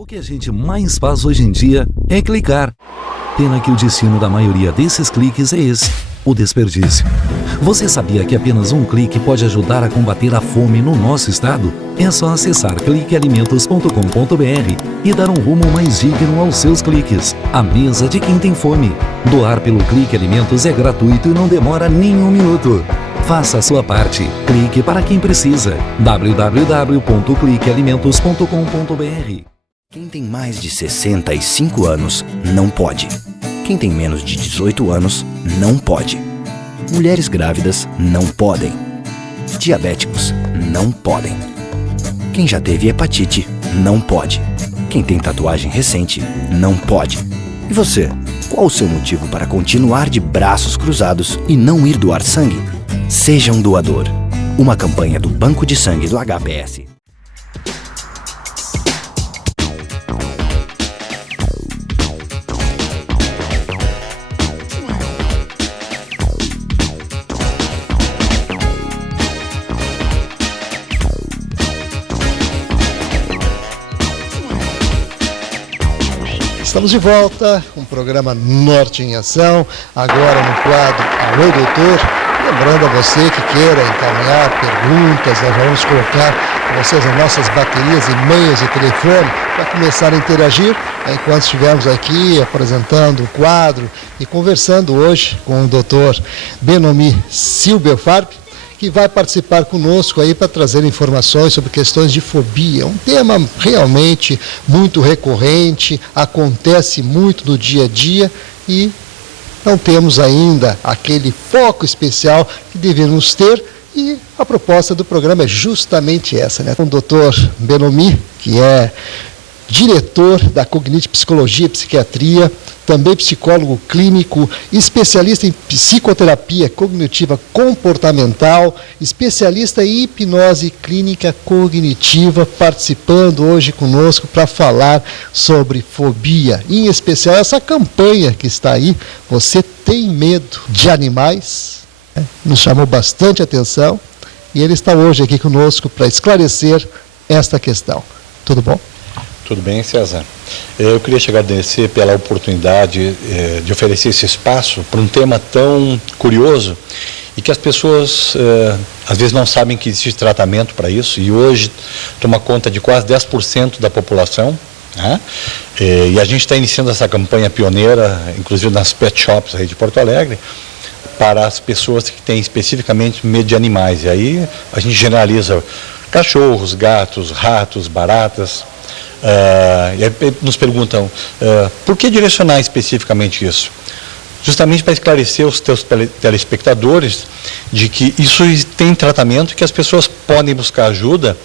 O que a gente mais faz hoje em dia é clicar. Pena que o destino da maioria desses cliques é esse, o desperdício. Você sabia que apenas um clique pode ajudar a combater a fome no nosso estado? É só acessar cliquealimentos.com.br e dar um rumo mais digno aos seus cliques. A mesa de quem tem fome. Doar pelo Clique Alimentos é gratuito e não demora nem um minuto. Faça a sua parte. Clique para quem precisa. www.cliquealimentos.com.br. Quem tem mais de 65 anos não pode. Quem tem menos de 18 anos não pode. Mulheres grávidas não podem. Diabéticos não podem. Quem já teve hepatite não pode. Quem tem tatuagem recente não pode. E você, qual o seu motivo para continuar de braços cruzados e não ir doar sangue? Seja um doador. Uma campanha do Banco de Sangue do HPS. Estamos de volta com o programa Norte em Ação, agora no quadro Alô Doutor. Lembrando a você que queira encaminhar perguntas, nós vamos colocar para vocês as nossas baterias, e-mails e telefone para começar a interagir, enquanto estivermos aqui apresentando o quadro e conversando hoje com o Dr. Benomi Silberfarb, que vai participar conosco aí para trazer informações sobre questões de fobia. Um tema realmente muito recorrente, acontece muito no dia a dia e não temos ainda aquele foco especial que devemos ter, e a proposta do programa é justamente essa, né? O Dr. Benomi, que é diretor da Cognite Psicologia e Psiquiatria, também psicólogo clínico, especialista em psicoterapia cognitiva comportamental, especialista em hipnose clínica cognitiva, participando hoje conosco para falar sobre fobia, em especial essa campanha que está aí, Você Tem Medo de Animais? Nos chamou bastante atenção e ele está hoje aqui conosco para esclarecer esta questão. Tudo bom? Tudo bem, César? Eu queria te agradecer pela oportunidade de oferecer esse espaço para um tema tão curioso e que as pessoas às vezes não sabem que existe tratamento para isso, e hoje toma conta de quase 10% da população, né? E a gente está iniciando essa campanha pioneira, inclusive nas pet shops aí de Porto Alegre, para as pessoas que têm especificamente medo de animais. E aí a gente generaliza cachorros, gatos, ratos, baratas. E aí nos perguntam, por que direcionar especificamente isso? Justamente para esclarecer os teus telespectadores de que isso tem tratamento e que as pessoas podem buscar ajuda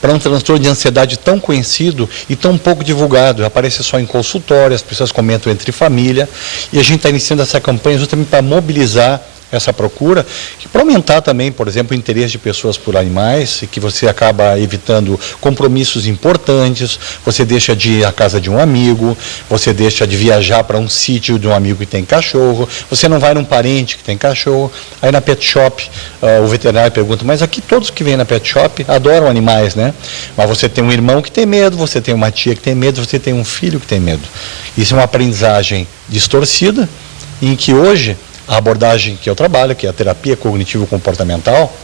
para um transtorno de ansiedade tão conhecido e tão pouco divulgado. Aparece só em consultório, as pessoas comentam entre família, e a gente está iniciando essa campanha justamente para mobilizar essa procura, que para aumentar também, por exemplo, o interesse de pessoas por animais, e que você acaba evitando compromissos importantes, você deixa de ir à casa de um amigo, você deixa de viajar para um sítio de um amigo que tem cachorro, você não vai num parente que tem cachorro. Aí na pet shop, o veterinário pergunta, mas aqui todos que vêm na pet shop adoram animais, né? Mas você tem um irmão que tem medo, você tem uma tia que tem medo, você tem um filho que tem medo. Isso é uma aprendizagem distorcida, em que hoje a abordagem que eu trabalho, que é a terapia cognitivo-comportamental,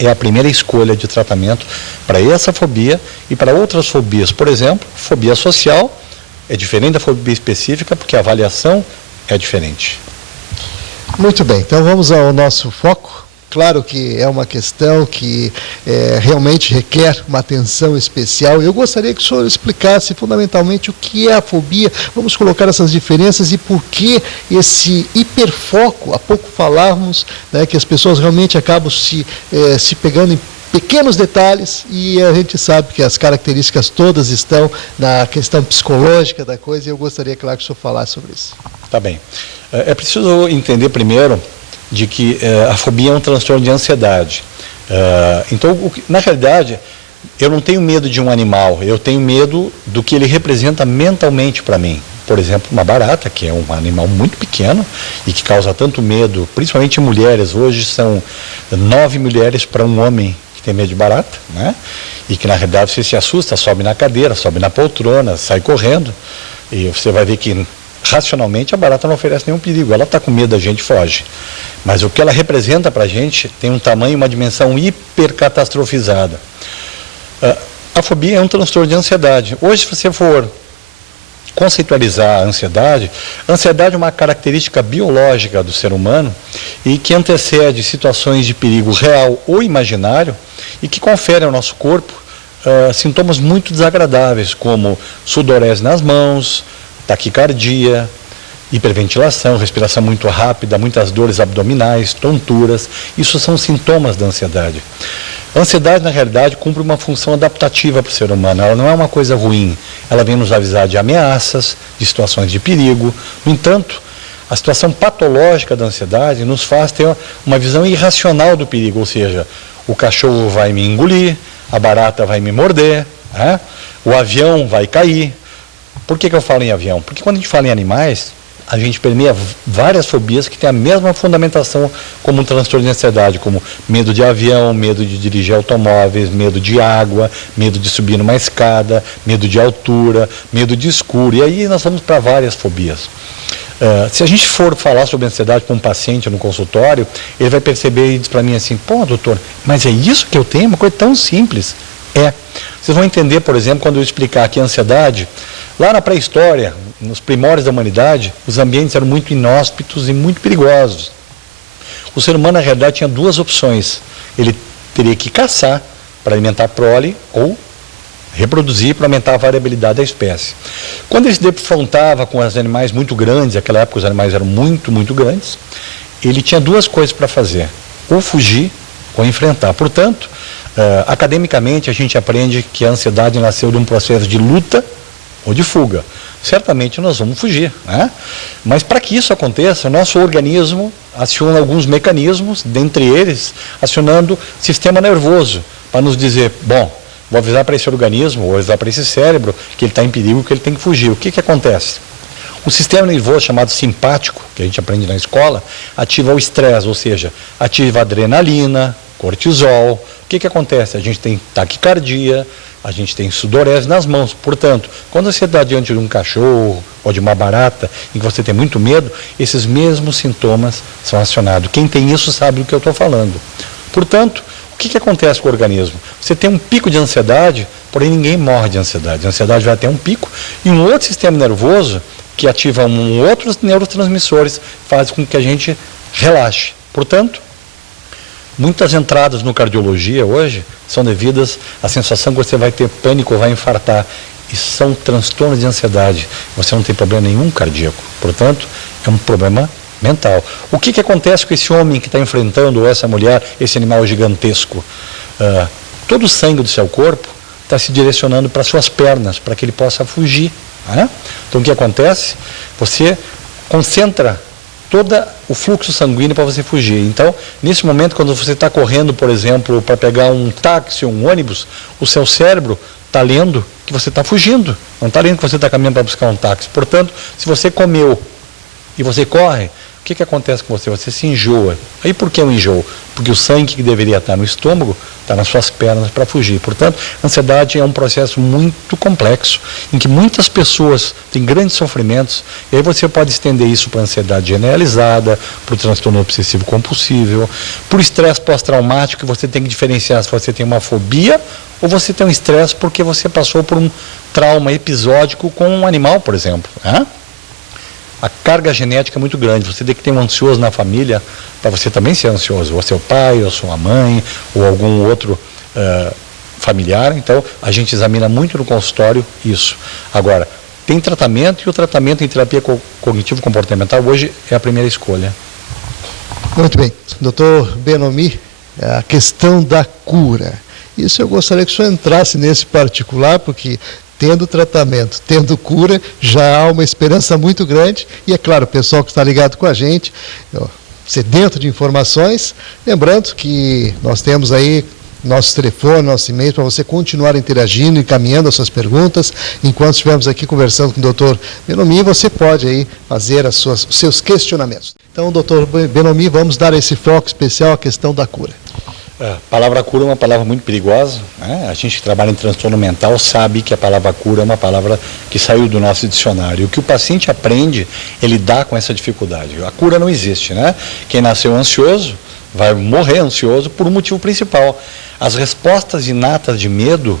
é a primeira escolha de tratamento para essa fobia e para outras fobias. Por exemplo, fobia social é diferente da fobia específica, porque a avaliação é diferente. Muito bem, então vamos ao nosso foco. Claro que é uma questão que realmente requer uma atenção especial. Eu gostaria que o senhor explicasse fundamentalmente o que é a fobia. Vamos colocar essas diferenças e por que esse hiperfoco. Há pouco falávamos, né, que as pessoas realmente acabam se pegando em pequenos detalhes, e a gente sabe que as características todas estão na questão psicológica da coisa, e eu gostaria, claro, que o senhor falasse sobre isso. Tá bem. É preciso entender primeiro de que a fobia é um transtorno de ansiedade. Então, na realidade, eu não tenho medo de um animal, eu tenho medo do que ele representa mentalmente para mim. Por exemplo, uma barata, que é um animal muito pequeno e que causa tanto medo, principalmente em mulheres. Hoje são 9 mulheres para um homem que tem medo de barata, né? e que na realidade você se assusta, sobe na cadeira, sobe na poltrona, sai correndo, e você vai ver que racionalmente a barata não oferece nenhum perigo, ela está com medo da gente, foge. Mas o que ela representa para a gente tem um tamanho, uma dimensão hipercatastrofizada. A fobia é um transtorno de ansiedade. Hoje, se você for conceitualizar a ansiedade é uma característica biológica do ser humano e que antecede situações de perigo real ou imaginário e que confere ao nosso corpo sintomas muito desagradáveis, como sudorese nas mãos, taquicardia, hiperventilação, respiração muito rápida, muitas dores abdominais, tonturas. Isso são sintomas da ansiedade. A ansiedade, na realidade, cumpre uma função adaptativa para o ser humano. Ela não é uma coisa ruim. Ela vem nos avisar de ameaças, de situações de perigo. No entanto, a situação patológica da ansiedade nos faz ter uma visão irracional do perigo, ou seja, o cachorro vai me engolir, a barata vai me morder, o avião vai cair. Por que eu falo em avião? Porque quando a gente fala em animais, a gente permeia várias fobias que têm a mesma fundamentação como um transtorno de ansiedade, como medo de avião, medo de dirigir automóveis, medo de água, medo de subir numa escada, medo de altura, medo de escuro. E aí nós vamos para várias fobias. Se a gente for falar sobre ansiedade com um paciente no consultório, ele vai perceber e diz para mim assim, pô, doutor, mas é isso que eu tenho? Uma coisa tão simples. Vocês vão entender, por exemplo, quando eu explicar que a ansiedade, lá na pré-história, nos primórdios da humanidade, os ambientes eram muito inóspitos e muito perigosos. O ser humano, na realidade, tinha duas opções. Ele teria que caçar para alimentar a prole ou reproduzir para aumentar a variabilidade da espécie. Quando ele se defrontava com os animais muito grandes, naquela época os animais eram muito, muito grandes, ele tinha duas coisas para fazer, ou fugir ou enfrentar. Portanto, academicamente a gente aprende que a ansiedade nasceu de um processo de luta ou de fuga. Certamente nós vamos fugir, Mas para que isso aconteça, o nosso organismo aciona alguns mecanismos, dentre eles, acionando o sistema nervoso, para nos dizer, bom, vou avisar para esse organismo, vou avisar para esse cérebro que ele está em perigo, que ele tem que fugir. O que acontece? O sistema nervoso chamado simpático, que a gente aprende na escola, ativa o estresse, ou seja, ativa a adrenalina, cortisol. O que acontece? A gente tem taquicardia, a gente tem sudorese nas mãos. Portanto, quando você está diante de um cachorro ou de uma barata em que você tem muito medo, esses mesmos sintomas são acionados. Quem tem isso sabe do que eu estou falando. Portanto, o que acontece com o organismo? Você tem um pico de ansiedade, porém ninguém morre de ansiedade. A ansiedade vai ter um pico e um outro sistema nervoso que ativa outros neurotransmissores faz com que a gente relaxe. Portanto, muitas entradas no cardiologia hoje são devidas à sensação que você vai ter pânico ou vai infartar. E são transtornos de ansiedade. Você não tem problema nenhum cardíaco. Portanto, é um problema mental. O que acontece com esse homem que está enfrentando, ou essa mulher, esse animal gigantesco? Todo o sangue do seu corpo está se direcionando para suas pernas, para que ele possa fugir. Então o que acontece? Você concentra todo o fluxo sanguíneo para você fugir. Então, nesse momento, quando você está correndo, por exemplo, para pegar um táxi ou um ônibus, o seu cérebro está lendo que você está fugindo, não está lendo que você está caminhando para buscar um táxi. Portanto, se você comeu e você corre, o que acontece com você? Você se enjoa. Aí por que o enjoo? Porque o sangue que deveria estar no estômago está nas suas pernas para fugir. Portanto, a ansiedade é um processo muito complexo, em que muitas pessoas têm grandes sofrimentos, e aí você pode estender isso para a ansiedade generalizada, para o transtorno obsessivo compulsivo, para o estresse pós-traumático, que você tem que diferenciar se você tem uma fobia ou você tem um estresse porque você passou por um trauma episódico com um animal, por exemplo. A carga genética é muito grande. Você tem que ter um ansioso na família para você também ser ansioso, ou seu pai, ou sua mãe, ou algum outro familiar. Então, a gente examina muito no consultório isso. Agora, tem tratamento, e o tratamento em terapia cognitivo-comportamental hoje é a primeira escolha. Muito bem. Doutor Benomi, a questão da cura. Isso eu gostaria que o senhor entrasse nesse particular, porque tendo tratamento, tendo cura, já há uma esperança muito grande. E é claro, o pessoal que está ligado com a gente, sedento de informações, lembrando que nós temos aí nosso telefone, nosso e-mail, para você continuar interagindo, encaminhando as suas perguntas. Enquanto estivermos aqui conversando com o doutor Benomi, você pode aí fazer os seus questionamentos. Então, doutor Benomi, vamos dar esse foco especial à questão da cura. A palavra cura é uma palavra muito perigosa, né? A gente que trabalha em transtorno mental sabe que a palavra cura é uma palavra que saiu do nosso dicionário. O que o paciente aprende, ele dá com essa dificuldade. A cura não existe, né? Quem nasceu ansioso vai morrer ansioso por um motivo principal. As respostas inatas de medo,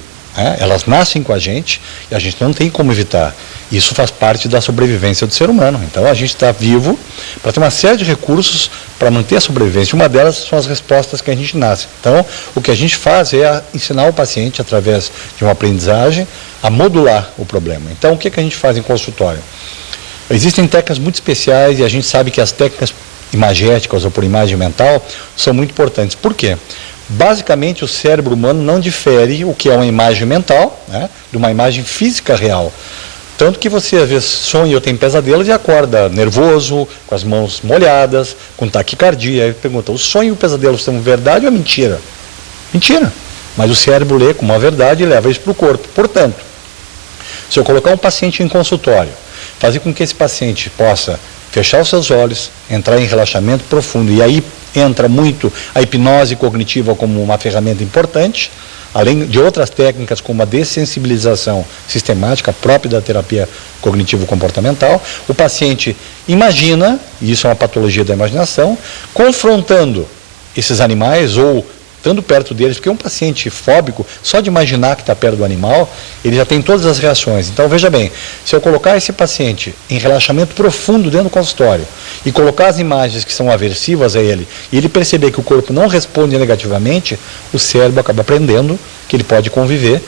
elas nascem com a gente e a gente não tem como evitar. Isso faz parte da sobrevivência do ser humano. Então a gente está vivo para ter uma série de recursos para manter a sobrevivência. Uma delas são as respostas que a gente nasce. Então o que a gente faz é ensinar o paciente, através de uma aprendizagem, a modular o problema. Então o que a gente faz em consultório? Existem técnicas muito especiais e a gente sabe que as técnicas imagéticas ou por imagem mental são muito importantes. Por quê? Basicamente o cérebro humano não difere o que é uma imagem mental, né, de uma imagem física real. Tanto que você às vezes sonha ou tem pesadelos e acorda nervoso, com as mãos molhadas, com taquicardia. Aí pergunta, o sonho e o pesadelo são verdade ou é mentira? Mentira. Mas o cérebro lê como uma verdade e leva isso para o corpo. Portanto, se eu colocar um paciente em consultório, fazer com que esse paciente possa fechar os seus olhos, entrar em relaxamento profundo, e aí entra muito a hipnose cognitiva como uma ferramenta importante, além de outras técnicas como a dessensibilização sistemática própria da terapia cognitivo-comportamental, o paciente imagina, e isso é uma patologia da imaginação, confrontando esses animais ou estando perto deles, porque um paciente fóbico, só de imaginar que está perto do animal, ele já tem todas as reações. Então, veja bem, se eu colocar esse paciente em relaxamento profundo dentro do consultório e colocar as imagens que são aversivas a ele, e ele perceber que o corpo não responde negativamente, o cérebro acaba aprendendo que ele pode conviver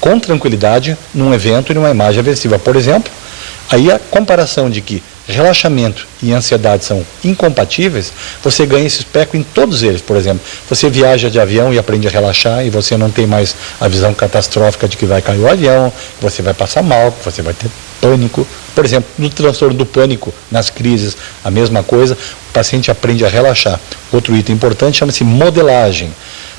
com tranquilidade num evento e numa imagem aversiva. Por exemplo, aí a comparação de que relaxamento e ansiedade são incompatíveis, você ganha esse espectro em todos eles. Por exemplo, você viaja de avião e aprende a relaxar e você não tem mais a visão catastrófica de que vai cair o avião, que você vai passar mal, que você vai ter pânico. Por exemplo, no transtorno do pânico, nas crises, a mesma coisa, o paciente aprende a relaxar. Outro item importante chama-se modelagem.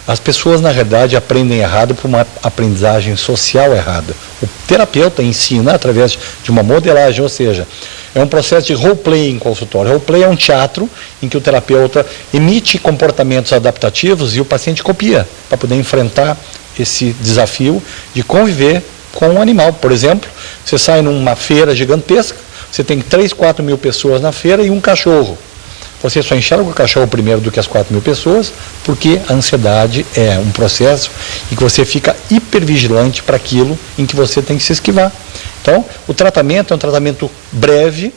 As pessoas, na verdade, aprendem errado por uma aprendizagem social errada. O terapeuta ensina através de uma modelagem, ou seja, é um processo de role-play em consultório. Role-play é um teatro em que o terapeuta emite comportamentos adaptativos e o paciente copia, para poder enfrentar esse desafio de conviver com um animal. Por exemplo, você sai numa feira gigantesca, você tem 3, 4 mil pessoas na feira e um cachorro. Você só enxerga o cachorro primeiro do que as 4 mil pessoas, porque a ansiedade é um processo em que você fica hipervigilante para aquilo em que você tem que se esquivar. Então, o tratamento é um tratamento breve,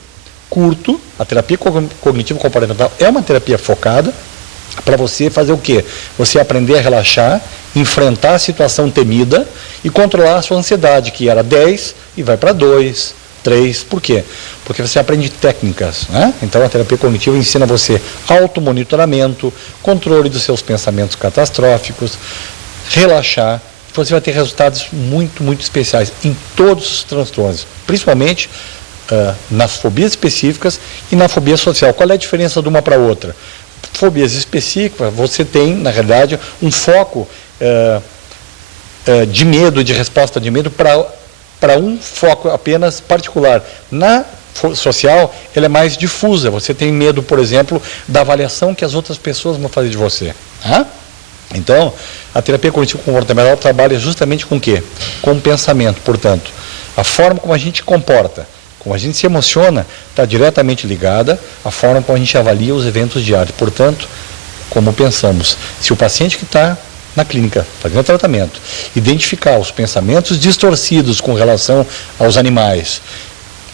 curto. A terapia cognitivo-comportamental é uma terapia focada para você fazer o quê? Você aprender a relaxar, enfrentar a situação temida e controlar a sua ansiedade, que era 10 e vai para 2, 3. Por quê? Porque você aprende técnicas, né? Então a terapia cognitiva ensina você automonitoramento, controle dos seus pensamentos catastróficos, relaxar. Você vai ter resultados muito, muito especiais em todos os transtornos, principalmente nas fobias específicas e na fobia social. Qual é a diferença de uma para outra? Fobias específicas, você tem, na realidade, um foco de medo, de resposta de medo para um foco apenas particular. Na social, ela é mais difusa. Você tem medo, por exemplo, da avaliação que as outras pessoas vão fazer de você. Então, a terapia cognitivo-comportamental trabalha justamente com o quê? Com o pensamento. Portanto, a forma como a gente comporta, como a gente se emociona, está diretamente ligada à forma como a gente avalia os eventos diários. Portanto, como pensamos. Se o paciente que está na clínica, fazendo tratamento, identificar os pensamentos distorcidos com relação aos animais,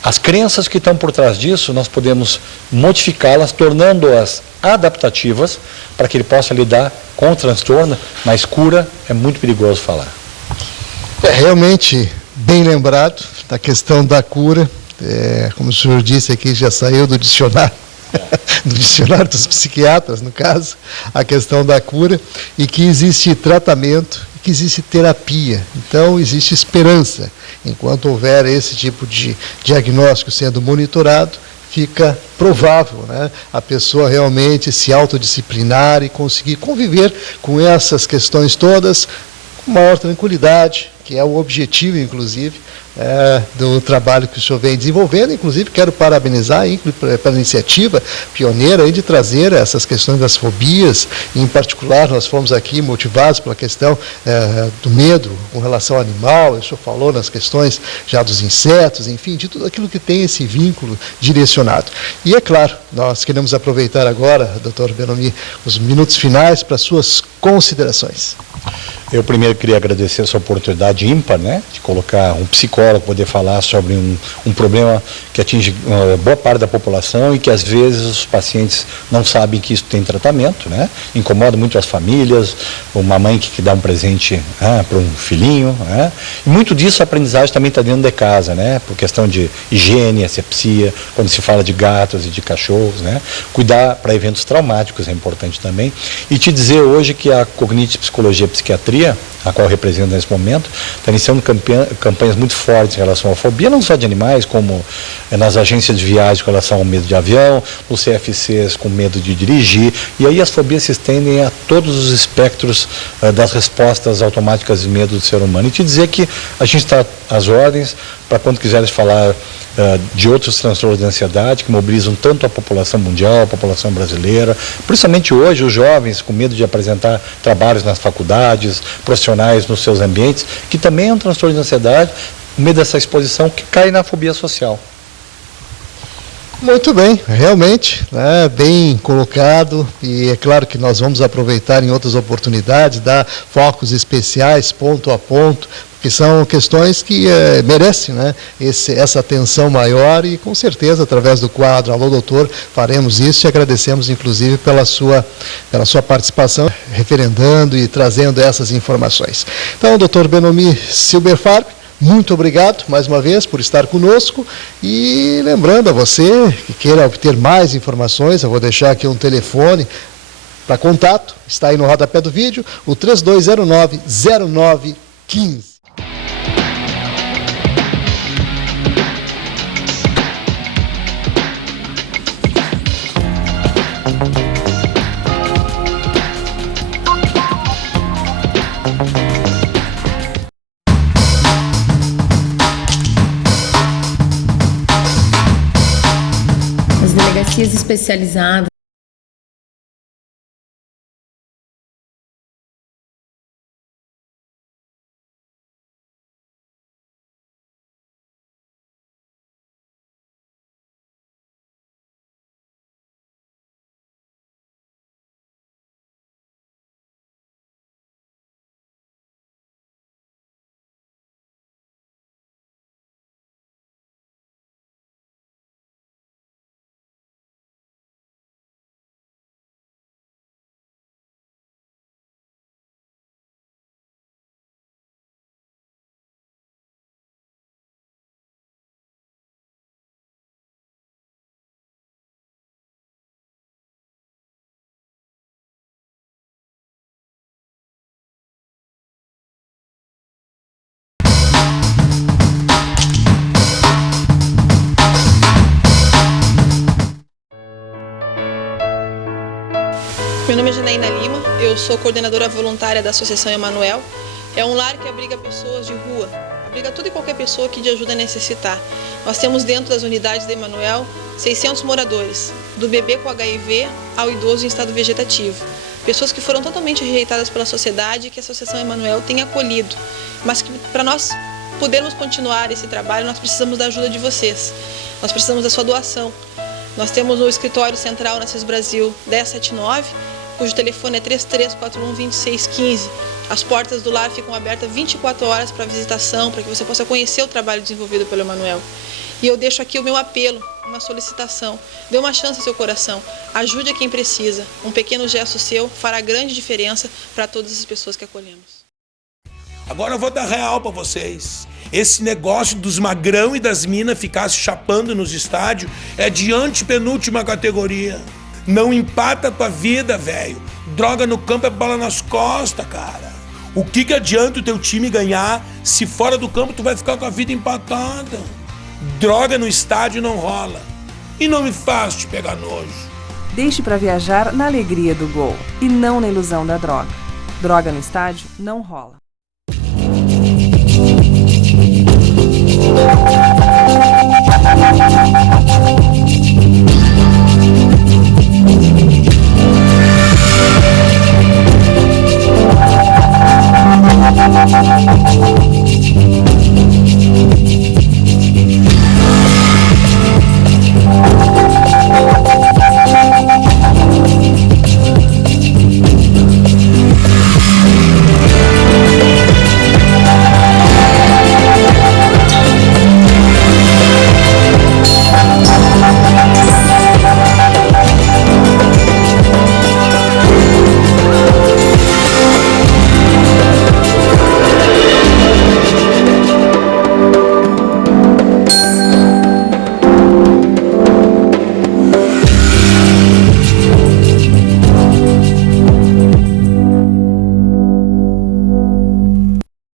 as crenças que estão por trás disso, nós podemos modificá-las, tornando-as adaptativas, para que ele possa lidar com o transtorno, mas cura é muito perigoso falar. É realmente bem lembrado da questão da cura, como o senhor disse aqui, já saiu do dicionário, do dicionário dos psiquiatras, no caso, a questão da cura, e que existe tratamento, que existe terapia. Então, existe esperança. Enquanto houver esse tipo de diagnóstico sendo monitorado, fica provável, né, a pessoa realmente se autodisciplinar e conseguir conviver com essas questões todas com maior tranquilidade, que é o objetivo, inclusive, do trabalho que o senhor vem desenvolvendo. Inclusive, quero parabenizar pela iniciativa pioneira aí de trazer essas questões das fobias. Em particular, nós fomos aqui motivados pela questão do medo com relação ao animal. O senhor falou nas questões já dos insetos, enfim, de tudo aquilo que tem esse vínculo direcionado. E é claro, nós queremos aproveitar agora, doutor Benomi, os minutos finais para suas considerações. Eu primeiro queria agradecer essa oportunidade ímpar, né, de colocar um psicólogo, poder falar sobre um problema que atinge boa parte da população e que às vezes os pacientes não sabem que isso tem tratamento, né, incomoda muito as famílias, uma mãe que dá um presente para um filhinho, né, e muito disso a aprendizagem também está dentro de casa, né, por questão de higiene, asepsia, quando se fala de gatos e de cachorros, né, cuidar para eventos traumáticos é importante também, e te dizer hoje que a Cognite Psicologia e Psiquiatria, a qual eu represento nesse momento, está iniciando campanhas muito fortes em relação à fobia, não só de animais, como nas agências de viagem com relação ao medo de avião, nos CFCs com medo de dirigir, e aí as fobias se estendem a todos os espectros das respostas automáticas de medo do ser humano. E te dizer que a gente está às ordens para quando quiseres falar de outros transtornos de ansiedade que mobilizam tanto a população mundial, a população brasileira, principalmente hoje os jovens com medo de apresentar trabalhos nas faculdades, profissionais nos seus ambientes, que também é um transtorno de ansiedade, o medo dessa exposição que cai na fobia social. Muito bem, realmente, né, bem colocado, e é claro que nós vamos aproveitar em outras oportunidades, dar focos especiais, ponto a ponto, que são questões que merecem, né, essa atenção maior, e com certeza através do quadro Alô Doutor faremos isso, e agradecemos inclusive pela sua participação, referendando e trazendo essas informações. Então, doutor Benomi Silberfarb, muito obrigado mais uma vez por estar conosco, e lembrando a você que queira obter mais informações, eu vou deixar aqui um telefone para contato, está aí no rodapé do vídeo, o 3209-0915. As delegacias especializadas Meu nome é Janaína Lima, eu sou coordenadora voluntária da Associação Emanuel. É um lar que abriga pessoas de rua, abriga toda e qualquer pessoa que de ajuda necessitar. Nós temos dentro das unidades da Emanuel 600 moradores, do bebê com HIV ao idoso em estado vegetativo. Pessoas que foram totalmente rejeitadas pela sociedade e que a Associação Emanuel tem acolhido. Mas que para nós podermos continuar esse trabalho, nós precisamos da ajuda de vocês. Nós precisamos da sua doação. Nós temos o escritório central na CIS Brasil 1079, cujo telefone é 3341-2615. As portas do lar ficam abertas 24 horas para visitação, para que você possa conhecer o trabalho desenvolvido pelo Emanuel. E eu deixo aqui o meu apelo, uma solicitação. Dê uma chance ao seu coração, ajude a quem precisa. Um pequeno gesto seu fará grande diferença para todas as pessoas que acolhemos. Agora eu vou dar real para vocês. Esse negócio dos magrão e das minas ficar se chapando nos estádios é de antepenúltima categoria. Não empata a tua vida, velho. Droga no campo é bola nas costas, cara. O que adianta o teu time ganhar se fora do campo tu vai ficar com a vida empatada? Droga no estádio não rola. E não me faz te pegar nojo. Deixe para viajar na alegria do gol e não na ilusão da droga. Droga no estádio não rola.